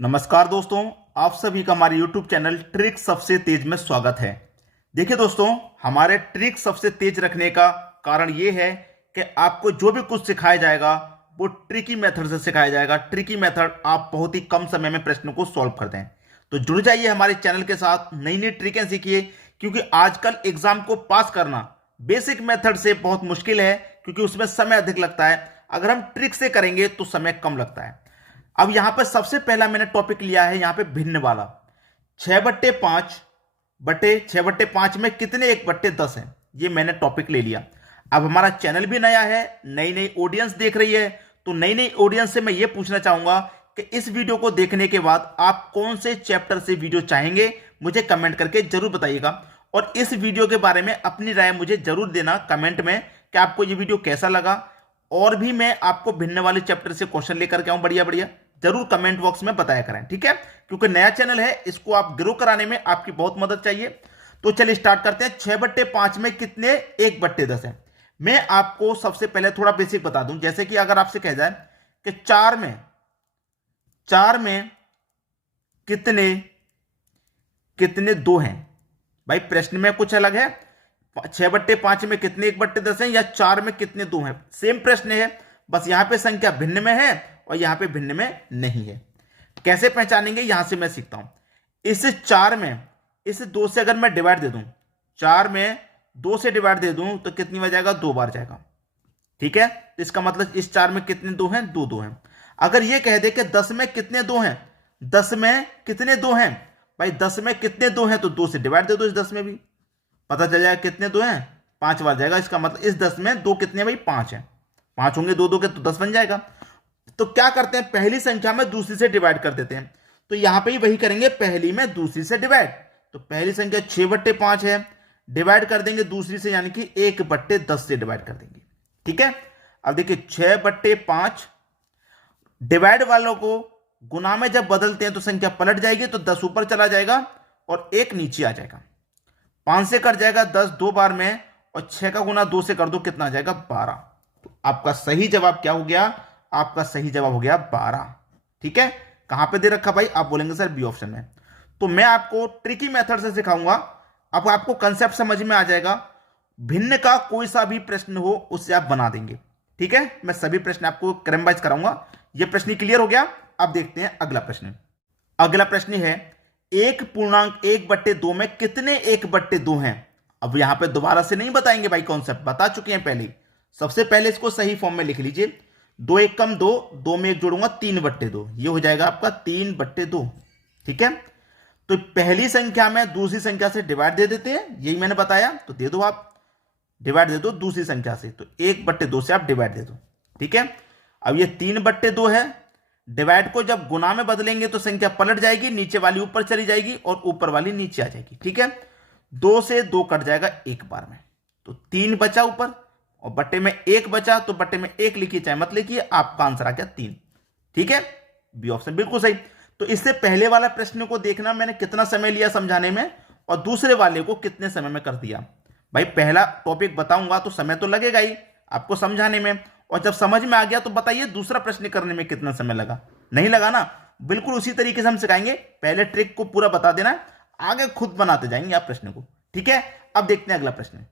नमस्कार दोस्तों, आप सभी का हमारे YouTube चैनल ट्रिक सबसे तेज में स्वागत है। देखिए दोस्तों, हमारे ट्रिक सबसे तेज रखने का कारण ये है कि आपको जो भी कुछ सिखाया जाएगा वो ट्रिकी मेथड से सिखाया जाएगा। ट्रिकी मेथड आप बहुत ही कम समय में प्रश्न को सॉल्व करते हैं। तो जुड़ जाइए हमारे चैनल के साथ, नई नई ट्रिकें सीखिए, क्योंकि आजकल एग्जाम को पास करना बेसिक मेथड से बहुत मुश्किल है, क्योंकि उसमें समय अधिक लगता है। अगर हम ट्रिक से करेंगे तो समय कम लगता है। अब यहां पर सबसे पहला मैंने टॉपिक लिया है यहां पे भिन्न वाला। 6/5 में कितने 1/10 है, ये मैंने टॉपिक ले लिया। अब हमारा चैनल भी नया है, नई नई ऑडियंस देख रही है, तो नई नई ऑडियंस से मैं ये पूछना चाहूंगा कि इस वीडियो को देखने के बाद आप कौन से चैप्टर से वीडियो चाहेंगे, मुझे कमेंट करके जरूर बताइएगा। और इस वीडियो के बारे में अपनी राय मुझे जरूर देना कमेंट में कि आपको ये वीडियो कैसा लगा। और भी मैं आपको भिन्न वाले चैप्टर से क्वेश्चन लेकर के आऊं बढ़िया बढ़िया, जरूर कमेंट बॉक्स में बताया करें, ठीक है। क्योंकि नया चैनल है, इसको आप ग्रो कराने में आपकी बहुत मदद चाहिए। तो चलिए स्टार्ट करते हैं। 6/5 में कितने 1/10 है। मैं आपको सबसे पहले थोड़ा बेसिक बता दूं। जैसे कि अगर आपसे कह जाए कि 4 में कितने कितने 2 हैं, भाई प्रश्न में कुछ अलग है। 6/5 में कितने 1/10 हैं या 4 में कितने 2 हैं, सेम प्रश्न है, बस यहां पे संख्या भिन्न में है और यहां पे भिन्न में नहीं है। कैसे पहचानेंगे, यहां से मैं सीखता हूं। इस 4 में इस 2 से अगर मैं डिवाइड दे दूं, 4 में 2 से डिवाइड दे दूं तो कितनी बार जाएगा, 2 बार जाएगा, ठीक है। तो इसका मतलब इस 4 में कितने 2 हैं, 2 हैं। अगर ये कह दे कि 10 में कितने 2 हैं, 10 में कितने 2 हैं, भाई 10 में कितने 2 हैं, तो 2 से डिवाइड दे दो, इस 10 में भी पता चल जाएगा कितने 2 हैं, 5 बार जाएगा। इसका मतलब इस 10 में 2 कितने, भाई 5 है। 5 होंगे 2 2 के तो 10 बन जाएगा। तो क्या करते हैं, पहली संख्या में दूसरी से डिवाइड कर देते हैं। तो यहां पे ही वही करेंगे, पहली में दूसरी से डिवाइड। तो पहली संख्या 6/5 है, डिवाइड कर देंगे दूसरी से, यानी कि 1/10 से डिवाइड कर देंगे, ठीक है। अब देखिए 6/5 डिवाइड वालों को गुना में जब बदलते हैं तो संख्या पलट जाएगी, तो 10 ऊपर चला जाएगा और 1 नीचे आ जाएगा। 5 से कट जाएगा 10 2 बार में, और 6 का गुना 2 से कर दो, कितना आ जाएगा, 12। तो आपका सही जवाब क्या हो गया, आपका सही जवाब हो गया 12, ठीक है। कहां पे दे रखा भाई, आप बोलेंगे सर बी ऑप्शन में। तो मैं आपको ट्रिकी मेथड से सिखाऊंगा। अब आपको कंसेप्ट समझ में आ जाएगा। भिन्न का कोई सा भी प्रश्न हो उससे आप बना देंगे, ठीक है। मैं सभी प्रश्न आपको क्रम वाइज कराऊंगा। यह प्रश्न क्लियर हो गया। अब देखते हैं अगला प्रश्न। अगला प्रश्न है 1/1/2 में कितने 1/2 हैं। अब यहां पे दोबारा से नहीं बताएंगे भाई, कॉन्सेप्ट बता चुके हैं पहले। सबसे पहले इसको सही फॉर्म में लिख लीजिए। 2 1 कम 2, 2 में 1 जोड़ूंगा 3/2, ये हो जाएगा आपका 3/2, ठीक है। तो पहली संख्या में दूसरी संख्या से डिवाइड दे देते हैं, यही मैंने बताया। तो दे दो, आप डिवाइड दे दो दूसरी संख्या से, तो 1/2 से आप डिवाइड दे दो, ठीक है। अब ये 3/2 है, डिवाइड को जब गुना में बदलेंगे तो संख्या पलट जाएगी, नीचे वाली ऊपर चली जाएगी और ऊपर वाली नीचे आ जाएगी, ठीक है। 2 से 2 कट जाएगा एक बार में, तो 3 बचा ऊपर, और बट्टे में 1 बचा, तो बट्टे में 1 लिखिए चाहे मत लिखिए, आपका आंसर आ गया 3, ठीक है। बी ऑप्शन बिल्कुल सही। तो इससे पहले वाला प्रश्न को देखना मैंने कितना समय लिया समझाने में, और दूसरे वाले को कितने समय में कर दिया। भाई पहला टॉपिक बताऊंगा तो समय तो लगेगा ही आपको समझाने में, और जब समझ में आ गया तो बताइए दूसरा प्रश्न करने में कितना समय लगा। नहीं लगा ना, बिल्कुल उसी तरीके से हम सिखाएंगे। पहले ट्रिक को पूरा बता देना, आगे खुद बनाते जाएंगे आप प्रश्न को, ठीक है। अब देखते हैं अगला प्रश्न।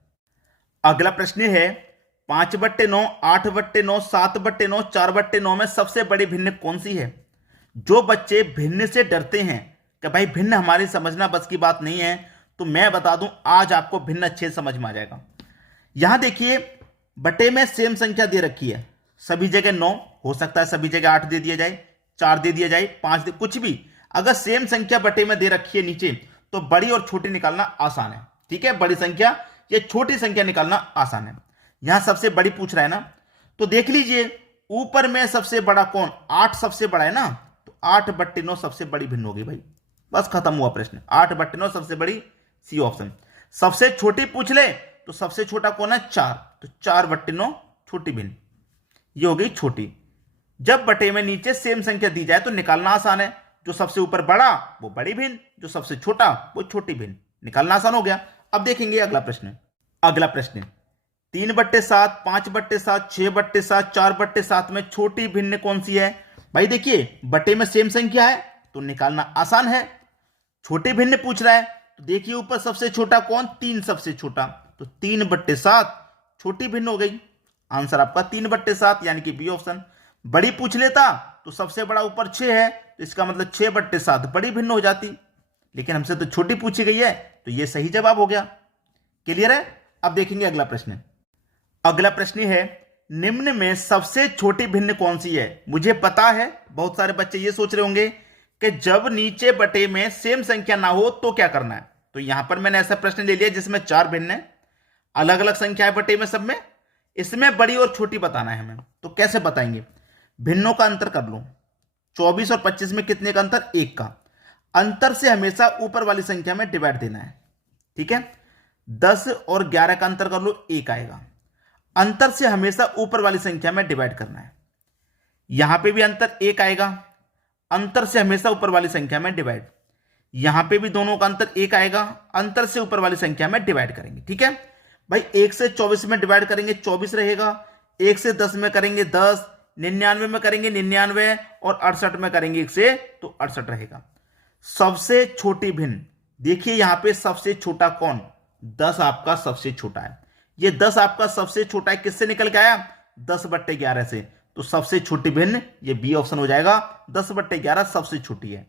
अगला प्रश्न है 5/9, 8/9, 7/9, 4/9 में सबसे बड़ी भिन्न कौन सी है। जो बच्चे भिन्न से डरते हैं कि भाई भिन्न हमारी समझना बस की बात नहीं है, तो मैं बता दूं आज आपको भिन्न अच्छे समझ में आ जाएगा। यहां देखिए बटे में सेम संख्या दे रखी है, सभी जगह 9 हो सकता है, सभी जगह 8 दे दिया जाए, 4 दे दिया जाए, 5 दे, कुछ भी। अगर सेम संख्या बटे में दे रखी है नीचे, तो बड़ी और छोटी निकालना आसान है, ठीक है। बड़ी संख्या या छोटी संख्या निकालना आसान है। यहां सबसे बड़ी पूछ रहा है ना, तो देख लीजिए ऊपर में सबसे बड़ा कौन, 8 सबसे बड़ा है ना, तो 8/9 सबसे बड़ी भिन्न होगी भाई, बस खत्म हुआ प्रश्न। 8/9 सबसे बड़ी, सी ऑप्शन। सबसे छोटी पूछ ले तो सबसे छोटा कौन है, 4, तो 4/9 छोटी भिन्न, ये हो गई छोटी। जब बटे में नीचे सेम संख्या दी जाए तो निकालना आसान है। जो सबसे ऊपर बड़ा वो बड़ी भिन्न, जो सबसे छोटा वो छोटी भिन्न, निकालना आसान हो गया। अब देखेंगे अगला प्रश्न। अगला प्रश्न 3/7, 5/7, 6/7, 4/7 में छोटी भिन्न कौन सी है। भाई देखिए बटे में सेम संख्या है, तो निकालना आसान है। छोटे भिन्न पूछ रहा है तो देखिए ऊपर सबसे छोटा कौन, 3 सबसे छोटा, तो 3/7 छोटी भिन्न हो गई। आंसर आपका 3/7 यानी कि बी ऑप्शन। बड़ी पूछ लेता तो सबसे बड़ा ऊपर 6 है तो इसका मतलब 6/7 बड़ी भिन्न हो जाती, लेकिन हमसे तो छोटी पूछी गई है तो ये सही जवाब हो गया। क्लियर है? अब देखेंगे अगला प्रश्न। अगला प्रश्न है, निम्न में सबसे छोटी भिन्न कौन सी है? मुझे पता है बहुत सारे बच्चे ये सोच रहे होंगे कि जब नीचे बटे में सेम संख्या ना हो तो क्या करना है। तो यहां पर मैंने ऐसा प्रश्न ले लिया जिसमें 4 भिन्न है, अलग अलग संख्या है बटे में, सब में, इसमें बड़ी और छोटी बताना है हमें। तो कैसे बताएंगे? भिन्नों का अंतर कर लो। 24 और 25 में कितने का अंतर? 1 का। अंतर से हमेशा ऊपर वाली संख्या में डिवाइड देना है, ठीक है। 10 और 11 का अंतर कर लो, 1 आएगा। अंतर से हमेशा ऊपर वाली संख्या में डिवाइड करना है। यहां पे भी अंतर 1 आएगा, अंतर से हमेशा ऊपर वाली संख्या में डिवाइड। यहां पे भी दोनों का अंतर 1 आएगा, अंतर से ऊपर वाली संख्या में डिवाइड करेंगे, ठीक है भाई। 1 से 24 में डिवाइड करेंगे 24 रहेगा, 1 से 10 में करेंगे 10, 99 में करेंगे 99 और 68 में करेंगे 1 से तो 68 रहेगा। सबसे छोटी भिन्न देखिए यहां पे सबसे छोटा कौन? 10 आपका सबसे छोटा है। ये 10 आपका सबसे छोटा है, किससे निकल के आया? 10/11 से। तो सबसे छोटी भिन्न ये बी ऑप्शन हो जाएगा, 10/11 सबसे छोटी है।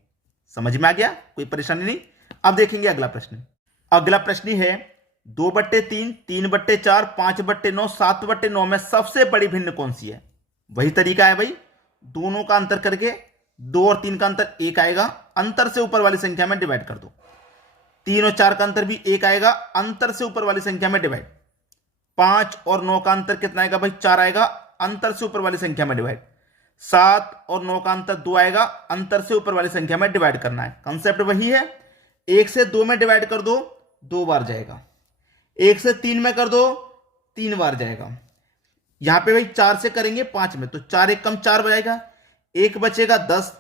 समझ में आ गया? कोई परेशानी नहीं। अब देखेंगे अगला प्रश्न। अगला प्रश्न है 2/3, 3/4, 5/9, 7/9 में सबसे बड़ी भिन्न कौन सी है? वही तरीका है भाई, दोनों का अंतर करके 2 और 3 का अंतर 1 आएगा, अंतर से ऊपर वाली संख्या में डिवाइड कर दो। 3 और 4 का अंतर भी 1 आएगा, अंतर से ऊपर वाली संख्या में डिवाइड। 5 और 9 का अंतर कितना आएगा भाई? 4 आएगा, अंतर से ऊपर वाली संख्या में डिवाइड। 7 और 9 का अंतर 2 आएगा, अंतर से ऊपर वाली संख्या में डिवाइड करना है। कंसेप्ट वही है। 1 से 2 में डिवाइड कर दो, 2 बार जाएगा। 1 से 3 में कर दो, 3 बार जाएगा। यहां पे भाई 4 से करेंगे 5 में तो 4 1 कम 4 बजाएगा, 1 बचेगा 10।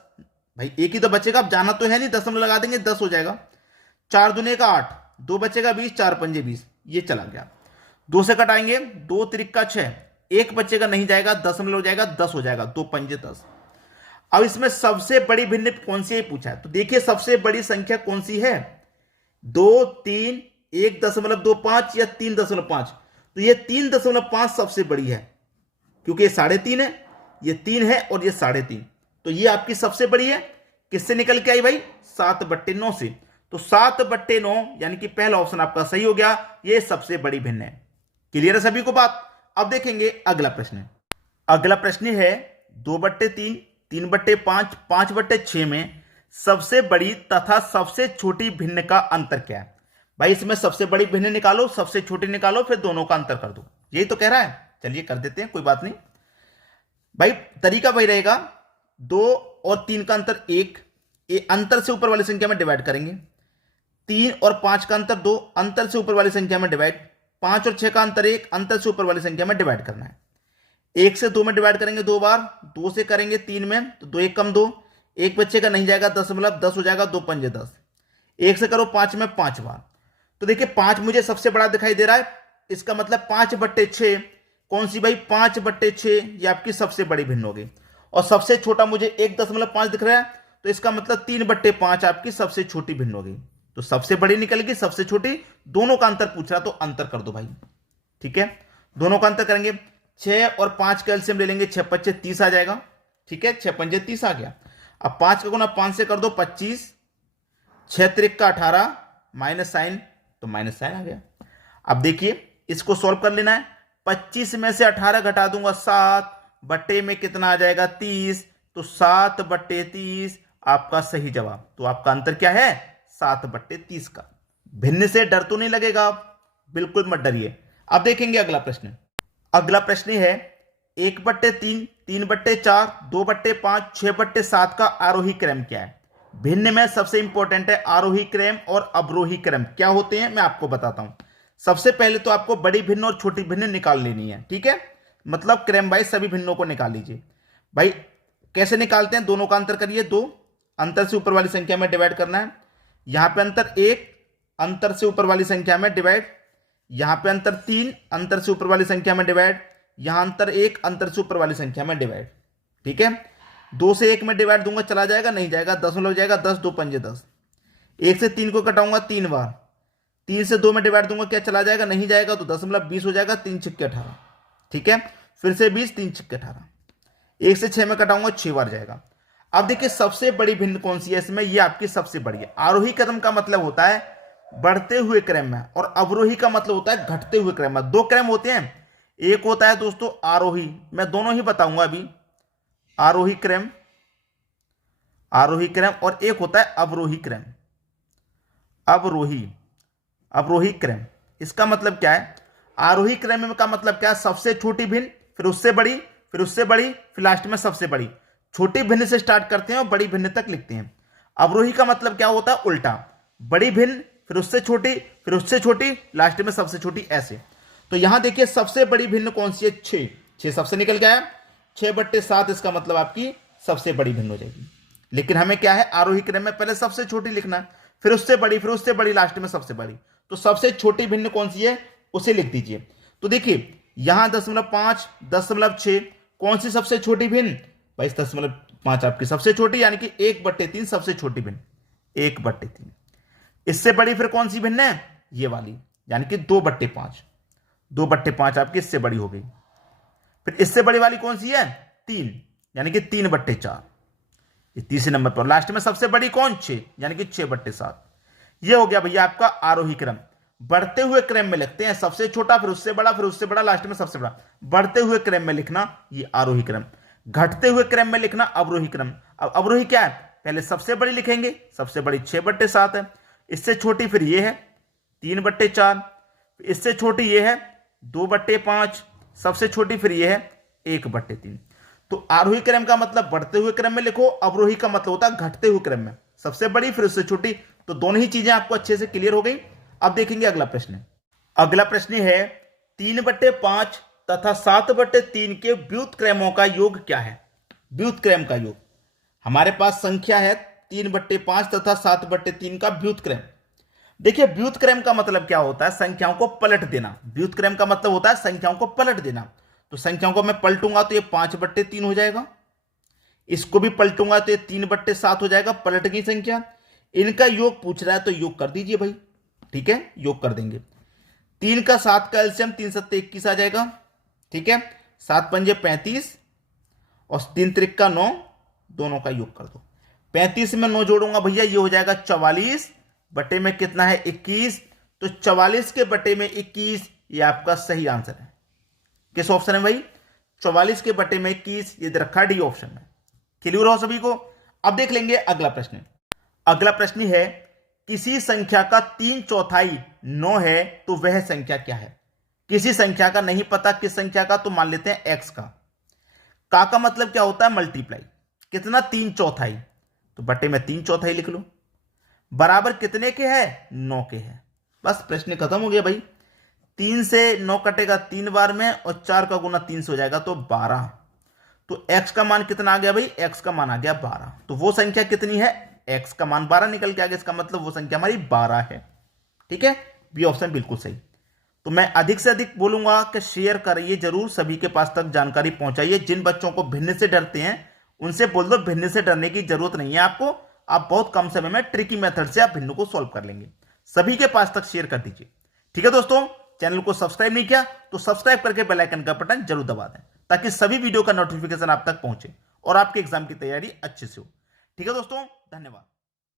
भाई 1 ही तो बचेगा, अब जाना तो है नहीं, दशमलव लगा देंगे 10 हो जाएगा। 4 दूने का 8, 2 बचेगा 20, 4 पंजे 20, ये चला गया। 2 से कटाएंगे, 2 त्रिका 6, 1 बचेगा नहीं जाएगा, दशमलव हो जाएगा 10 हो जाएगा, 2 पंजे 10। अब इसमें सबसे बड़ी भिन्न कौन सी है पूछा है, तो देखिए सबसे बड़ी संख्या कौन सी है? 2, 3, 1.25 या 3.5। तो ये 3.5 सबसे बड़ी है, क्योंकि ये 3.5 है, ये 3 है और ये 3.5, तो ये आपकी सबसे बड़ी है। किससे निकल के आई भाई? 7/9 से। तो 7/9 यानी कि पहला ऑप्शन आपका सही हो गया, ये सबसे बड़ी भिन्न है। क्लियर है सभी को बात? अब देखेंगे अगला प्रश्न। अगला प्रश्न है 2/3, 3/5, 5/6 में सबसे बड़ी तथा सबसे छोटी भिन्न का अंतर क्या है? भाई इसमें सबसे बड़ी भिन्न निकालो, सबसे छोटी निकालो, फिर दोनों का अंतर कर दो। यही तो कह रहा है, चलिए कर देते हैं, कोई बात नहीं भाई। तरीका वही रहेगा, 2 और 3 का अंतर 1, अंतर से ऊपर वाली संख्या में डिवाइड करेंगे। 3 और 5 का अंतर 2, अंतर से ऊपर वाली संख्या में डिवाइड। 5 और 6 का अंतर 1, अंतर से ऊपर वाली संख्या में डिवाइड करना है। 1 से 2 में डिवाइड करेंगे 2 बार, 2 से करेंगे 3 में तो 2 1 कम 2, 1 बच्चे का नहीं जाएगा, दशमलव 10 हो जाएगा, 2 पंजे 10। 1 से करो 5 में 5 बार, तो देखिए 5 मुझे सबसे बड़ा दिखाई दे रहा है, इसका मतलब 5/6 कौन सी भाई? 5/6 ये आपकी सबसे बड़ी भिन्न होगी। और सबसे छोटा मुझे 1.5 दिख रहा है, तो इसका मतलब 3/5 आपकी सबसे छोटी भिन्न होगी। तो सबसे बड़ी निकल गई, सबसे छोटी, दोनों का अंतर पूछ रहा तो अंतर कर दो भाई, ठीक है। दोनों का अंतर करेंगे, 6 और 5 का एलसीएम ले लेंगे, 6 5 30 आ जाएगा, ठीक है, 6 पंजे 30 आ गया। अब 5 का गुना 5 से कर दो 25, 6 त्रिक का 18, माइनस साइन, तो माइनस साइन आ गया। अब देखिए इसको सॉल्व कर लेना है। 25 में से 18 घटा दूंगा 7, बट्टे में कितना आ जाएगा 30, तो 7/30 आपका सही जवाब। तो आपका अंतर क्या है? 7/30 का। भिन्न से डर तो नहीं लगेगा, बिल्कुल मत डरिए। अब देखेंगे अगला प्रश्न। अगला प्रश्न है 1/3, 3/4, 2/5, 6/7 का आरोही क्रम क्या है? भिन्न में सबसे इंपॉर्टेंट है आरोही क्रम और अवरोही क्रम क्या होते हैं, मैं आपको बताता हूं। सबसे पहले तो आपको बड़ी भिन्न और छोटी भिन्न निकाल लेनी है, ठीक है, मतलब क्रम वाइज सभी भिन्नों को निकाल लीजिए। भाई कैसे निकालते हैं? दोनों का अंतर करिए, 2, अंतर से ऊपर वाली संख्या में डिवाइड करना है। यहां पे अंतर 1, अंतर से ऊपर वाली संख्या में डिवाइड। यहां पे अंतर 3, अंतर से ऊपर वाली संख्या में डिवाइड। यहां अंतर 1, अंतर से ऊपर वाली संख्या में डिवाइड, ठीक है। 2 से 1 में डिवाइड दूंगा चला जाएगा, नहीं जाएगा, 10 में लग जाएगा, 10 2 पंजे 10। 1 से 3 को कटाऊंगा 3 बार, 3 से 2 में डिवाइड दूंगा क्या चला जाएगा, नहीं जाएगा, तो 10 हो जाएगा, 3 छक्के 18। ठीक है, फिर से 20, 3 छक्के 18। 1 से 6 में कटाऊंगा 6 बार जाएगा। अब देखिए सबसे बड़ी भिन्न कौन सी है इसमें, ये आपकी सबसे बड़ी है। आरोही क्रम का मतलब होता है बढ़ते हुए क्रम में, और अवरोही का मतलब होता है घटते हुए क्रम में। दो क्रम होते हैं, एक होता है दोस्तों आरोही, मैं दोनों ही बताऊंगा अभी, आरोही क्रम, और एक होता है अवरोही क्रम, अवरोही क्रम। इसका मतलब क्या है, आरोही क्रम का मतलब क्या है, सबसे छोटी भिन्न, फिर उससे बड़ी, फिर उससे बड़ी, फिर लास्ट में सबसे बड़ी। छोटी भिन्न से स्टार्ट करते हैं और बड़ी भिन्न तक लिखते हैं। अवरोही का मतलब क्या होता है, उल्टा, बड़ी भिन्न, फिर उससे छोटी, फिर उससे छोटी, लास्ट में सबसे छोटी, ऐसे। तो यहां देखिए सबसे बड़ी भिन्न कौन सी है, 6। 6 सबसे निकल गया, 6/7 इसका मतलब आपकी सबसे बड़ी भिन्न हो जाएगी। लेकिन हमें क्या है, आरोही क्रम में पहले सबसे छोटी लिखना है, फिर उससे बड़ी, फिर उससे बड़ी, लास्ट में सबसे बड़ी। तो सबसे छोटी भिन्न कौन सी है उसे लिख दीजिए। तो देखिए यहां 10.5, 10.6, कौन सी सबसे छोटी भिन्न भाई, 10.5 आपकी सबसे छोटी, यानी कि 1/3 सबसे छोटी भिन्न, 1/3। इससे बड़ी फिर कौन सी भिन्न है, ये वाली, यानी कि 2/5, 2/5 आपकी इससे बड़ी हो गई। फिर इससे बड़ी वाली कौन सी है, 3, यानी कि 3/4, ये तीसरे नंबर पर। लास्ट में सबसे बड़ी कौन, 6, यानी कि 6/7। ये हो गया भैया आपका आरोही क्रम। बढ़ते हुए क्रम में लिखते हैं, सबसे छोटा, फिर उससे बड़ा, फिर उससे बड़ा, लास्ट में सबसे बड़ा। बढ़ते हुए क्रम में लिखना ये आरोही क्रम, घटते हुए क्रम में लिखना अवरोही क्रम। अब अवरोही क्या है, पहले सबसे बड़ी लिखेंगे, सबसे बड़ी 6/7 है, इससे छोटी फिर ये है 3/4, इससे छोटी ये है 2/5, सबसे छोटी फिर ये है 1/3। तो आरोही क्रम का मतलब बढ़ते हुए क्रम में लिखो, अवरोही का मतलब होता है घटते हुए क्रम में, सबसे बड़ी फिर उससे छोटी। तो दोनों ही चीजें आपको अच्छे से क्लियर हो गई। अब देखेंगे अगला प्रश्न। अगला प्रश्न है 3/5 तथा 7/3 के व्युत क्रमों का योग क्या है। व्युत क्रम का योग, हमारे पास संख्या है 3/5 तथा 7/3 का व्युत क्रम। देखिए व्युत क्रम का मतलब क्या होता है, संख्याओं को पलट देना। व्युत क्रम का मतलब होता है संख्याओं को पलट देना। तो संख्याओं को मैं पलटूंगा तो ये 5/3 हो जाएगा, इसको भी पलटूंगा तो ये 3/7 हो जाएगा, पलट गई संख्या। इनका योग पूछ रहा है तो योग कर दीजिए भाई, ठीक है, योग कर देंगे। 3 का 7 का एलसीएम 3 7 21 आ जाएगा, ठीक है, 7 पंजे 35 और 3 त्रिक का 9, दोनों का योग कर दो। 35 में 9 जोड़ूंगा भैया, ये हो जाएगा 44 बटे में कितना है 21, तो 44 के बटे में 21 ये आपका सही आंसर है। किस ऑप्शन है भाई, 44 के बटे में 21, ये रखा डी ऑप्शन में। क्लियर हो सभी को। अब देख लेंगे अगला प्रश्न। अगला प्रश्न है किसी संख्या का 3/4 9 है तो वह संख्या क्या है। किसी संख्या का नहीं पता किस संख्या का, तो मान लेते हैं x का मतलब क्या होता है, मल्टीप्लाई। कितना 3/4, तो बटे में 3/4 लिख लो। बराबर कितने के है, 9 के है। बस प्रश्न खत्म हो गया भाई। 3 से 9 कटेगा 3 बार में, और 4 का गुना 3 से हो जाएगा तो 12। तो x का मान कितना आ गया भाई, x का मान आ गया 12। तो वो संख्या कितनी है, x का मान 12 निकल के आ गया, इसका मतलब वो संख्या हमारी 12 है। ठीक है, बी ऑप्शन बिल्कुल सही। तो मैं अधिक से अधिक बोलूंगा कि शेयर करिए जरूर, सभी के पास तक जानकारी पहुंचाइए। जिन बच्चों को भिन्न से डरते हैं उनसे बोल दो भिन्न से डरने की जरूरत नहीं है आपको, आप बहुत कम समय में ट्रिकी मेथड से आप भिन्न को सॉल्व कर लेंगे। सभी के पास तक शेयर कर दीजिए। ठीक है दोस्तों, चैनल को सब्सक्राइब नहीं किया तो सब्सक्राइब करके बेल आइकन का बटन जरूर दबा दें, ताकि सभी वीडियो का नोटिफिकेशन आप तक पहुंचे और आपके एग्जाम की तैयारी अच्छे से हो। ठीक है दोस्तों, धन्यवाद।